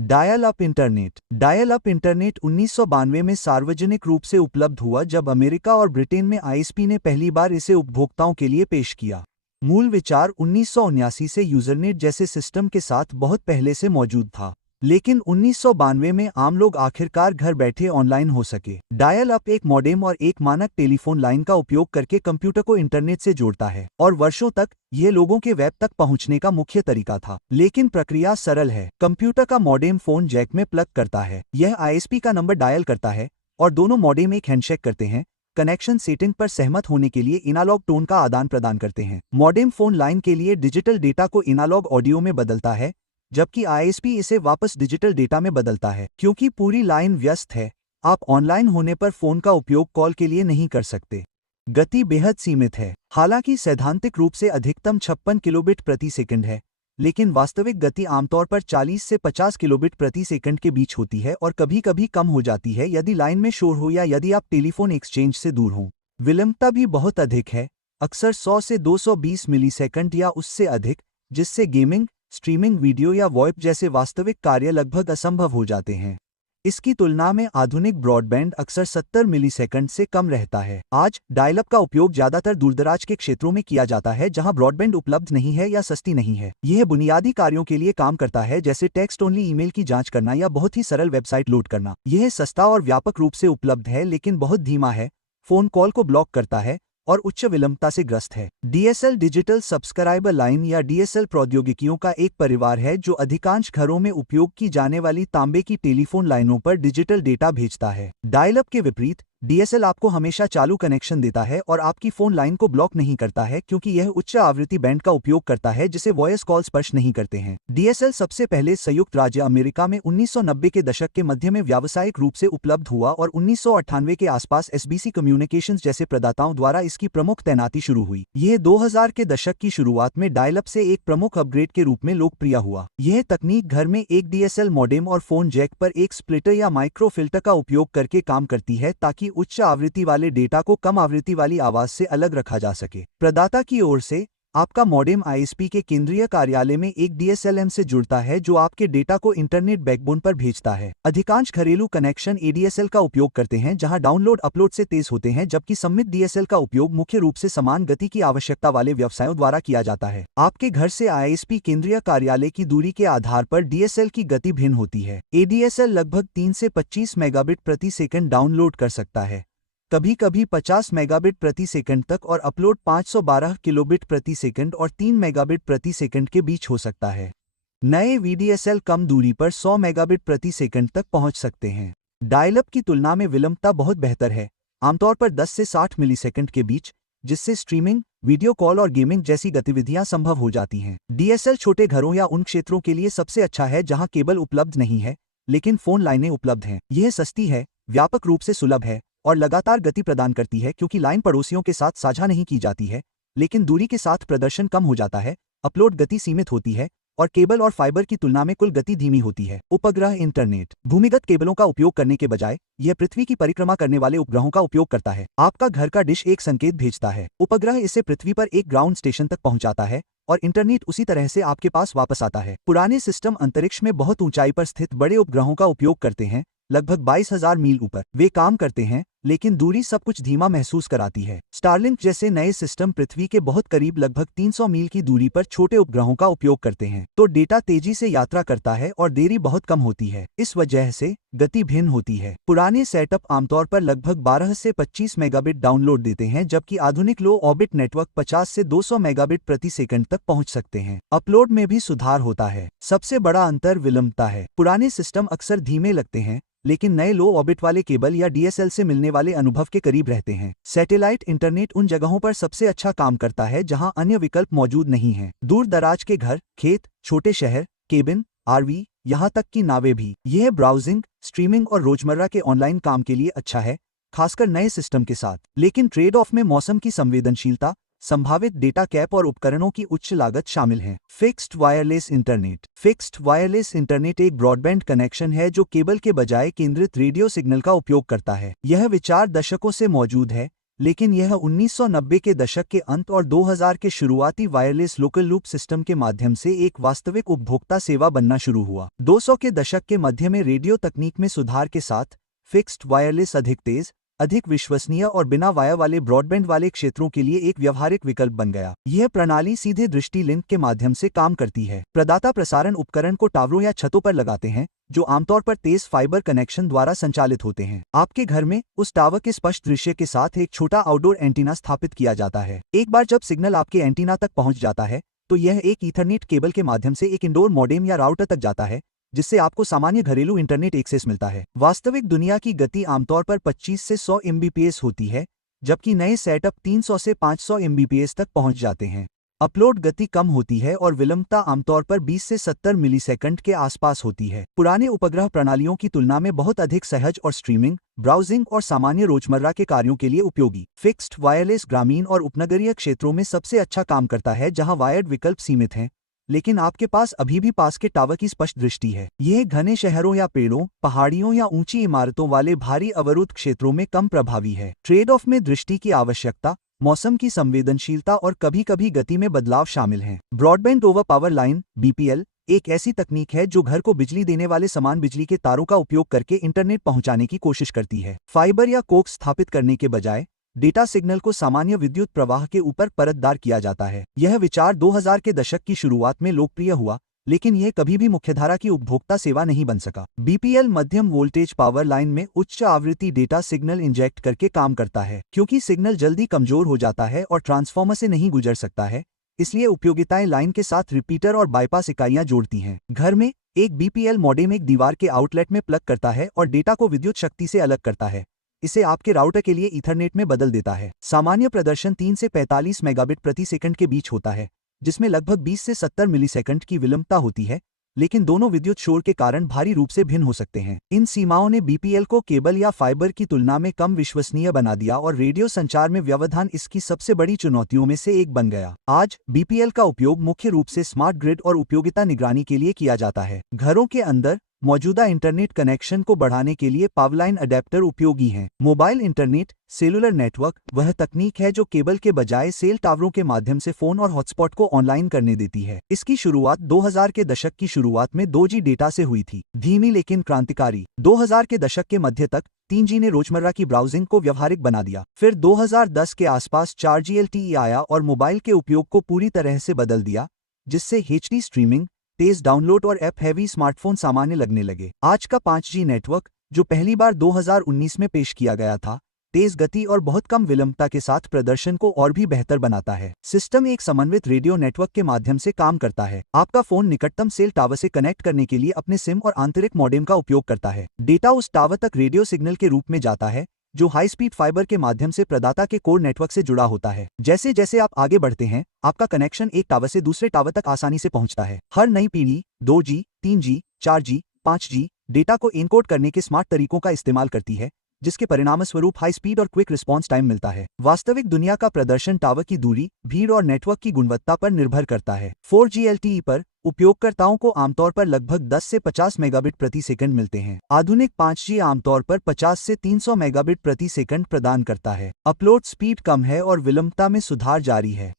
Dial up internet. Dial up internet 1992 में सार्वजनिक रूप से उपलब्ध हुआ जब अमेरिका और ब्रिटेन में आईएसपी ने पहली बार इसे उपभोक्ताओं के लिए पेश किया। मूल विचार 1979 से यूजरनेट जैसे सिस्टम के साथ बहुत पहले से मौजूद था, लेकिन 1992 में आम लोग आखिरकार घर बैठे ऑनलाइन हो सके। डायल अप एक मॉडेम और एक मानक टेलीफोन लाइन का उपयोग करके कंप्यूटर को इंटरनेट से जोड़ता है और वर्षों तक यह लोगों के वेब तक पहुंचने का मुख्य तरीका था। लेकिन प्रक्रिया सरल है। कंप्यूटर का मॉडेम फोन जैक में प्लग करता है, यह आईएसपी का नंबर डायल करता है और दोनों मॉडेम एक हैंडशेक करते हैं। कनेक्शन सेटिंग पर सहमत होने के लिए एनालॉग टोन का आदान प्रदान करते हैं। मॉडेम फोन लाइन के लिए डिजिटल डेटा को एनालॉग ऑडियो में बदलता है, जबकि आईएसपी इसे वापस डिजिटल डेटा में बदलता है। क्योंकि पूरी लाइन व्यस्त है, आप ऑनलाइन होने पर फोन का उपयोग कॉल के लिए नहीं कर सकते। गति बेहद सीमित है। हालांकि सैद्धांतिक रूप से अधिकतम 56 किलोबिट प्रति सेकंड है, लेकिन वास्तविक गति आमतौर पर 40 से 50 किलोबिट प्रति सेकंड के बीच होती है और कभी-कभी कम हो जाती है यदि लाइन में शोर हो या यदि आप टेलीफोन एक्सचेंज से दूर हों। विलंबता भी बहुत अधिक है, अक्सर 100 से 220 मिलीसेकंड या उससे अधिक, जिससे गेमिंग, स्ट्रीमिंग वीडियो या वॉइप जैसे वास्तविक कार्य लगभग असंभव हो जाते हैं। इसकी तुलना में आधुनिक ब्रॉडबैंड अक्सर 70 मिलीसेकंड से कम रहता है। आज डायल अप का उपयोग ज्यादातर दूरदराज के क्षेत्रों में किया जाता है जहां ब्रॉडबैंड उपलब्ध नहीं है या सस्ती नहीं है। यह बुनियादी कार्यों के लिए काम करता है, जैसे टेक्स्ट ओनली ईमेल की जांच करना या बहुत ही सरल वेबसाइट लोड करना। यह सस्ता और व्यापक रूप से उपलब्ध है, लेकिन बहुत धीमा है, फोन कॉल को ब्लॉक करता है और उच्च विलंबता से ग्रस्त है। डीएसएल डिजिटल सब्सक्राइबर लाइन या डीएसएल प्रौद्योगिकियों का एक परिवार है जो अधिकांश घरों में उपयोग की जाने वाली तांबे की टेलीफोन लाइनों पर डिजिटल डेटा भेजता है। डायल अप के विपरीत डीएसएल आपको हमेशा चालू कनेक्शन देता है और आपकी फोन लाइन को ब्लॉक नहीं करता है, क्योंकि यह उच्च आवृत्ति बैंड का उपयोग करता है जिसे वॉयस कॉल स्पर्श नहीं करते हैं। डीएसएल सबसे पहले संयुक्त राज्य अमेरिका में 1990 के दशक के मध्य में व्यावसायिक रूप से उपलब्ध हुआ और 1998 के आसपास एसबीसी कम्युनिकेशंस जैसे प्रदाताओं द्वारा इसकी प्रमुख तैनाती शुरू हुई। यह 2000 के दशक की शुरुआत में डायल अप से एक प्रमुख अपग्रेड के रूप में लोकप्रिय हुआ। यह तकनीक घर में एक डीएसएल मॉडेम और फोन जैक पर एक स्प्लिटर या माइक्रो फिल्टर का उपयोग करके काम करती है ताकि उच्च आवृत्ति वाले डेटा को कम आवृत्ति वाली आवाज से अलग रखा जा सके। प्रदाता की ओर से आपका मॉडेम आईएसपी के केंद्रीय कार्यालय में एक डीएसएलएम से जुड़ता है जो आपके डेटा को इंटरनेट बैकबोन पर भेजता है। अधिकांश घरेलू कनेक्शन एडीएसएल का उपयोग करते हैं जहां डाउनलोड अपलोड से तेज होते हैं, जबकि सममित डीएसएल का उपयोग मुख्य रूप से समान गति की आवश्यकता वाले व्यवसायों द्वारा किया जाता है। आपके घर से आईएसपी केंद्रीय कार्यालय की दूरी के आधार पर डीएसएल की गति भिन्न होती है। एडीएसएल लगभग 3 से 25 मेगाबिट प्रति सेकंड डाउनलोड कर सकता है, कभी-कभी 50 मेगाबिट प्रति सेकंड तक, और अपलोड 512 किलोबिट प्रति सेकंड और 3 मेगाबिट प्रति सेकंड के बीच हो सकता है। नए वीडीएसएल कम दूरी पर 100 मेगाबिट प्रति सेकंड तक पहुंच सकते हैं। डायल अप की तुलना में विलंबता बहुत बेहतर है, आमतौर पर 10 से 60 मिलीसेकंड के बीच, जिससे स्ट्रीमिंग, वीडियो कॉल और गेमिंग जैसी गतिविधियां संभव हो जाती हैं। डीएसएल छोटे घरों या उन क्षेत्रों के लिए सबसे अच्छा है जहां केबल उपलब्ध नहीं है लेकिन फोन लाइनें उपलब्ध हैं। यह सस्ती है, व्यापक रूप से सुलभ है और लगातार गति प्रदान करती है क्योंकि लाइन पड़ोसियों के साथ साझा नहीं की जाती है, लेकिन दूरी के साथ प्रदर्शन कम हो जाता है, अपलोड गति सीमित होती है और केबल और फाइबर की तुलना में कुल गति धीमी होती है। उपग्रह इंटरनेट। भूमिगत केबलों का उपयोग करने के बजाय यह पृथ्वी की परिक्रमा करने वाले उपग्रहों का उपयोग करता है। आपका घर का डिश एक संकेत भेजता है, उपग्रह इसे पृथ्वी पर एक ग्राउंड स्टेशन तक पहुंचाता है और इंटरनेट उसी तरह से आपके पास वापस आता है। पुराने सिस्टम अंतरिक्ष में बहुत ऊंचाई पर स्थित बड़े उपग्रहों का उपयोग करते हैं, लगभग 22,000 मील ऊपर। वे काम करते हैं, लेकिन दूरी सब कुछ धीमा महसूस कराती है। स्टारलिंक जैसे नए सिस्टम पृथ्वी के बहुत करीब लगभग 300 मील की दूरी पर छोटे उपग्रहों का उपयोग करते हैं, तो डेटा तेजी से यात्रा करता है और देरी बहुत कम होती है। इस वजह से गति भिन्न होती है। पुराने सेटअप आमतौर पर लगभग 12 से 25 मेगाबिट डाउनलोड देते हैं, जबकि आधुनिक लो ऑर्बिट नेटवर्क 50 से 200 मेगाबिट प्रति सेकंड तक पहुंच सकते हैं। अपलोड में भी सुधार होता है। सबसे बड़ा अंतर विलंबता है। पुराने सिस्टम अक्सर धीमे लगते हैं, लेकिन नए लो ऑर्बिट वाले केबल या डीएसएल से मिलने वाले अनुभव के करीब रहते हैं। सैटेलाइट इंटरनेट उन जगहों पर सबसे अच्छा काम करता है जहां अन्य विकल्प मौजूद नहीं हैं। दूर दराज के घर, खेत, छोटे शहर, केबिन, आरवी, यहां तक कि नावें भी। यह ब्राउजिंग, स्ट्रीमिंग और रोजमर्रा के ऑनलाइन काम के लिए अच्छा है, खासकर नए सिस्टम के साथ। लेकिन ट्रेड ऑफ में मौसम की संवेदनशीलता, संभावित डेटा कैप और उपकरणों की उच्च लागत शामिल है। Fixed wireless internet. Fixed wireless internet एक ब्रॉडबैंड कनेक्शन है जो केबल के बजाय केंद्रित रेडियो सिग्नल का उपयोग करता है। यह विचार दशकों से मौजूद है, लेकिन यह 1990 के दशक के अंत और 2000 के शुरुआती वायरलेस लोकल लूप सिस्टम के माध्यम से एक वास्तविक उपभोक्ता सेवा बनना शुरू हुआ। 200 के दशक के मध्य में रेडियो तकनीक में सुधार के साथ फिक्स्ड वायरलेस अधिक तेज, अधिक विश्वसनीय और बिना वायर वाले ब्रॉडबैंड वाले क्षेत्रों के लिए एक व्यवहारिक विकल्प बन गया। यह प्रणाली सीधे दृष्टि लिंक के माध्यम से काम करती है। प्रदाता प्रसारण उपकरण को टावरों या छतों पर लगाते हैं, जो आमतौर पर तेज फाइबर कनेक्शन द्वारा संचालित होते हैं। आपके घर में उस टावर के स्पष्ट दृश्य के साथ एक छोटा आउटडोर एंटीना स्थापित किया जाता है। एक बार जब सिग्नल आपके एंटीना तक पहुंच जाता है, तो यह एक ईथरनेट केबल के माध्यम से एक इंडोर मॉडेम या राउटर तक जाता है, जिससे आपको सामान्य घरेलू इंटरनेट एक्सेस मिलता है। वास्तविक दुनिया की गति आमतौर पर 25 से 100 एमबीपीएस होती है, जबकि नए सेटअप 300 से 500 एमबीपीएस तक पहुंच जाते हैं। अपलोड गति कम होती है और विलंबता आमतौर पर 20 से 70 मिलीसेकंड के आसपास होती है। पुराने उपग्रह प्रणालियों की तुलना में बहुत अधिक सहज और स्ट्रीमिंग, ब्राउजिंग और सामान्य रोजमर्रा के कार्यों के लिए उपयोगी। फिक्स्ड वायरलेस ग्रामीण और उपनगरीय क्षेत्रों में सबसे अच्छा काम करता है, जहां वायर्ड विकल्प सीमित हैं, लेकिन आपके पास अभी भी पास के टावर की स्पष्ट दृष्टि है। यह घने शहरों या पेड़ों, पहाड़ियों या ऊंची इमारतों वाले भारी अवरुद्ध क्षेत्रों में कम प्रभावी है। ट्रेड ऑफ में दृष्टि की आवश्यकता, मौसम की संवेदनशीलता और कभी-कभी गति में बदलाव शामिल हैं। Broadband over power line (BPL) एक ऐसी तकनीक है जो घर को बिजली देने वाले समान बिजली के तारों का उपयोग करके इंटरनेट पहुंचाने की कोशिश करती है। फाइबर या कोक्स स्थापित करने के बजाय डेटा सिग्नल को सामान्य विद्युत प्रवाह के ऊपर परतदार किया जाता है। यह विचार 2000 के दशक की शुरुआत में लोकप्रिय हुआ, लेकिन यह कभी भी मुख्यधारा की उपभोक्ता सेवा नहीं बन सका। बीपीएल मध्यम वोल्टेज पावर लाइन में उच्च आवृत्ति डेटा सिग्नल इंजेक्ट करके काम करता है। क्योंकि सिग्नल जल्दी कमजोर हो जाता है और ट्रांसफार्मर से नहीं गुजर सकता है, इसलिए उपयोगिताएं लाइन के साथ रिपीटर और बाईपास इकाइयां जोड़ती हैं। घर में एक बीपीएल मॉडेम एक दीवार के आउटलेट में प्लग करता है और डेटा को विद्युत शक्ति से अलग करता है। इसे आपके राउटर के लिए ईथरनेट में बदल देता है। सामान्य प्रदर्शन 3 से 45 मेगाबिट प्रति सेकंड के बीच होता है, जिसमें लगभग 20 से 70 मिलीसेकंड की विलंबता होती है, लेकिन दोनों विद्युत शोर के कारण भारी रूप से भिन्न हो सकते हैं। इन सीमाओं ने बीपीएल को केबल या फाइबर की तुलना में कम विश्वसनीय बना दिया और रेडियो संचार में व्यवधान इसकी सबसे बड़ी चुनौतियों में से एक बन गया। आज बीपीएल का उपयोग मुख्य रूप से स्मार्ट ग्रिड और उपयोगिता निगरानी के लिए किया जाता है। घरों के अंदर मौजूदा इंटरनेट कनेक्शन को बढ़ाने के लिए पावरलाइन अडेप्टर उपयोगी हैं। मोबाइल इंटरनेट सेलुलर नेटवर्क वह तकनीक है जो केबल के बजाय सेल टावरों के माध्यम से फोन और हॉटस्पॉट को ऑनलाइन करने देती है। इसकी शुरुआत 2000 के दशक की शुरुआत में 2G डेटा से हुई थी, धीमी लेकिन क्रांतिकारी। 2000 के दशक के मध्य तक 3G ने रोजमर्रा की ब्राउजिंग को व्यवहारिक बना दिया। फिर 2010 के आसपास 4G LTE आया और मोबाइल के उपयोग को पूरी तरह से बदल दिया, जिससे HD स्ट्रीमिंग, तेज डाउनलोड और ऐप हैवी स्मार्टफोन सामान्य लगने लगे। आज का 5G नेटवर्क, जो पहली बार 2019 में पेश किया गया था, तेज गति और बहुत कम विलंबता के साथ प्रदर्शन को और भी बेहतर बनाता है। सिस्टम एक समन्वित रेडियो नेटवर्क के माध्यम से काम करता है। आपका फोन निकटतम सेल टावर से कनेक्ट करने के लिए अपने सिम और आंतरिक मॉडेम का उपयोग करता है। डेटा उस टावर तक रेडियो सिग्नल के रूप में जाता है, जो हाई स्पीड फाइबर के माध्यम से प्रदाता के कोर नेटवर्क से जुड़ा होता है। जैसे जैसे आप आगे बढ़ते हैं, आपका कनेक्शन एक टावर से दूसरे टावर तक आसानी से पहुंचता है। हर नई पीढ़ी 2G, 3G, 4G, 5G data को एनकोड करने के स्मार्ट तरीकों का इस्तेमाल करती है, जिसके परिणामस्वरूप हाई स्पीड और क्विक रिस्पॉन्स टाइम मिलता है। वास्तविक दुनिया का प्रदर्शन टावर की दूरी, भीड़ और नेटवर्क की गुणवत्ता पर निर्भर करता है। 4G LTE पर उपयोगकर्ताओं को आमतौर पर लगभग 10 से 50 मेगाबिट प्रति सेकंड मिलते हैं। आधुनिक 5G आमतौर पर 50 से 300 मेगाबिट प्रति सेकंड प्रदान करता है। अपलोड स्पीड कम है और विलंबता में सुधार जारी है।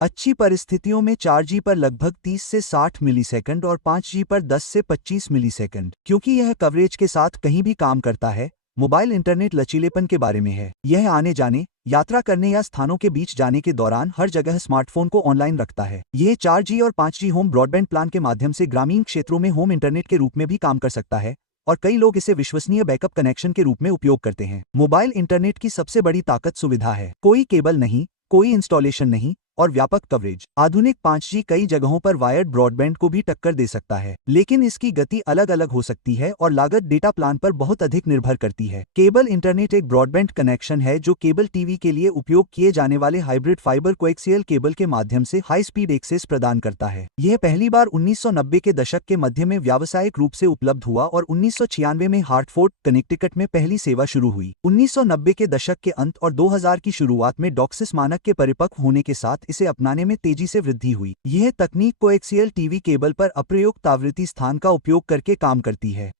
अच्छी परिस्थितियों में 4G पर लगभग 30 से 60 मिलीसेकंड और 5G पर 10 से 25 मिलीसेकंड। क्योंकि यह कवरेज के साथ कहीं भी काम करता है, मोबाइल इंटरनेट लचीलेपन के बारे में है। यह आने जाने, यात्रा करने या स्थानों के बीच जाने के दौरान हर जगह स्मार्टफोन को ऑनलाइन रखता है। यह 4G और 5G होम ब्रॉडबैंड प्लान के माध्यम से ग्रामीण क्षेत्रों में होम इंटरनेट के रूप में भी काम कर सकता है, और कई लोग इसे विश्वसनीय बैकअप कनेक्शन के रूप में उपयोग करते हैं। मोबाइल इंटरनेट की सबसे बड़ी ताकत सुविधा है। कोई केबल नहीं, कोई इंस्टॉलेशन नहीं और व्यापक कवरेज। आधुनिक 5G कई जगहों पर वायर्ड ब्रॉडबैंड को भी टक्कर दे सकता है, लेकिन इसकी गति अलग अलग हो सकती है और लागत डेटा प्लान पर बहुत अधिक निर्भर करती है। केबल इंटरनेट एक ब्रॉडबैंड कनेक्शन है जो केबल टीवी के लिए उपयोग किए जाने वाले हाइब्रिड फाइबर कोएक्सियल केबल के माध्यम से हाई स्पीड एक्सेस प्रदान करता है। यह पहली बार 1990 के दशक के मध्य में व्यावसायिक रूप से उपलब्ध हुआ और 1996 में हार्टफोर्ड, कनेक्टिकट में पहली सेवा शुरू हुई। 1990 के दशक के अंत और 2000 की शुरुआत में डॉक्सिस मानक के परिपक्व होने के साथ इसे अपनाने में तेजी से वृद्धि हुई। यह तकनीक कोएक्सियल टीवी केबल पर अप्रयुक्त आवृत्ति स्थान का उपयोग करके काम करती है।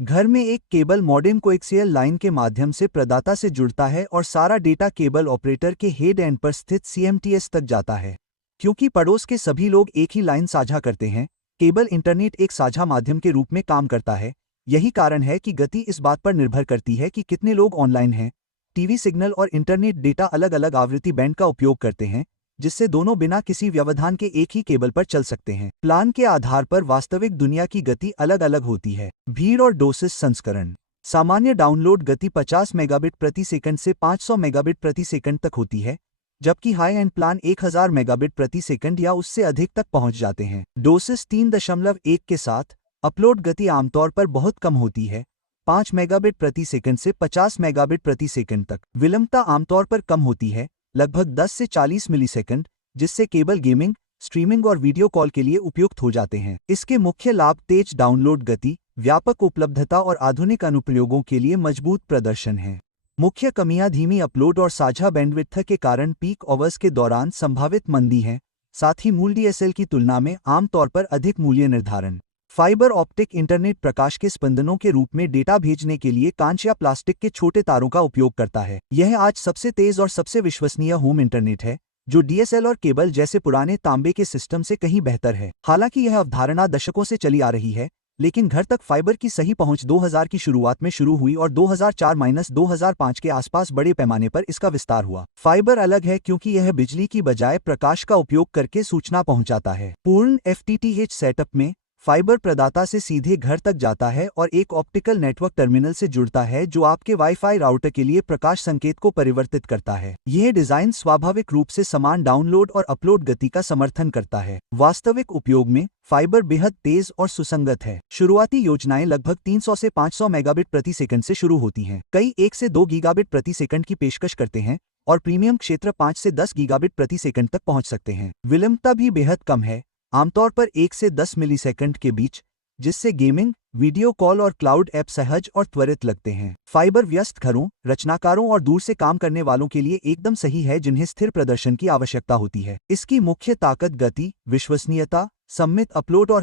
घर में एक केबल मॉडेम कोएक्सियल लाइन के माध्यम से प्रदाता से जुड़ता है और सारा डेटा केबल ऑपरेटर के हेड एंड पर स्थित सीएमटीएस तक जाता है। क्योंकि पड़ोस के सभी लोग एक ही लाइन साझा करते हैं, केबल इंटरनेट एक साझा माध्यम के रूप में काम करता है। यही कारण है कि गति इस बात पर निर्भर करती है कि कितने लोग ऑनलाइन हैं। टीवी सिग्नल और इंटरनेट डेटा अलग अलग आवृत्ति बैंड का उपयोग करते हैं, जिससे दोनों बिना किसी व्यवधान के एक ही केबल पर चल सकते हैं। प्लान के आधार पर वास्तविक दुनिया की गति अलग अलग होती है। भीड़ और डोसेस संस्करण। सामान्य डाउनलोड गति 50 मेगाबिट प्रति सेकंड से 500 मेगाबिट प्रति सेकंड तक होती है, जबकि हाई एंड प्लान 1000 मेगाबिट प्रति सेकंड या उससे अधिक तक पहुंच जाते हैं। डोसेस 3.1 के साथ अपलोड गति आमतौर पर बहुत कम होती है, 5 मेगाबिट प्रति सेकंड से 50 मेगाबिट प्रति सेकंड तक। विलंबता आमतौर पर कम होती है, लगभग 10 से 40 मिलीसेकंड, जिससे केबल गेमिंग, स्ट्रीमिंग और वीडियो कॉल के लिए उपयुक्त हो जाते हैं। इसके मुख्य लाभ तेज डाउनलोड गति, व्यापक उपलब्धता और आधुनिक अनुप्रयोगों के लिए मजबूत प्रदर्शन हैं। मुख्य कमियां धीमी अपलोड और साझा बैंडविड्थ के कारण पीक आवर्स के दौरान संभावित मंदी हैं, साथ ही मूल डीएसएल की तुलना में आमतौर पर अधिक मूल्य निर्धारण। फाइबर ऑप्टिक इंटरनेट प्रकाश के स्पंदनों के रूप में डेटा भेजने के लिए कांच या प्लास्टिक के छोटे तारों का उपयोग करता है। यह आज सबसे तेज और सबसे विश्वसनीय होम इंटरनेट है, जो डीएसएल और केबल जैसे पुराने तांबे के सिस्टम से कहीं बेहतर है। हालांकि यह अवधारणा दशकों से चली आ रही है, लेकिन घर तक फाइबर की सही पहुंच 2000 की शुरुआत में शुरू हुई और 2004-2005 के आसपास बड़े पैमाने पर इसका विस्तार हुआ। फाइबर अलग है क्योंकि यह बिजली की बजाय प्रकाश का उपयोग करके सूचना पहुंचाता है। पूर्ण एफटीटीएच सेटअप में फाइबर प्रदाता से सीधे घर तक जाता है और एक ऑप्टिकल नेटवर्क टर्मिनल से जुड़ता है, जो आपके वाईफाई राउटर के लिए प्रकाश संकेत को परिवर्तित करता है। यह डिजाइन स्वाभाविक रूप से समान डाउनलोड और अपलोड गति का समर्थन करता है। वास्तविक उपयोग में फाइबर बेहद तेज और सुसंगत है। शुरुआती योजनाएं लगभग 300 से 500 मेगाबिट प्रति सेकंड से शुरू होती हैं। कई 1 से 2 गीगाबिट प्रति सेकंड की पेशकश करते हैं और प्रीमियम क्षेत्र 5 से 10 गीगाबिट प्रति सेकंड तक पहुंच सकते हैं। विलंबता भी बेहद कम है, आमतौर पर 1 से 10 मिलीसेकंड के बीच, जिससे गेमिंग, वीडियो कॉल और क्लाउड ऐप सहज और त्वरित लगते हैं। फाइबर व्यस्त घरों, रचनाकारों और दूर से काम करने वालों के लिए एकदम सही है जिन्हें स्थिर प्रदर्शन की आवश्यकता होती है। इसकी मुख्य ताकत गति, विश्वसनीयता, सम्मिलित अपलोड और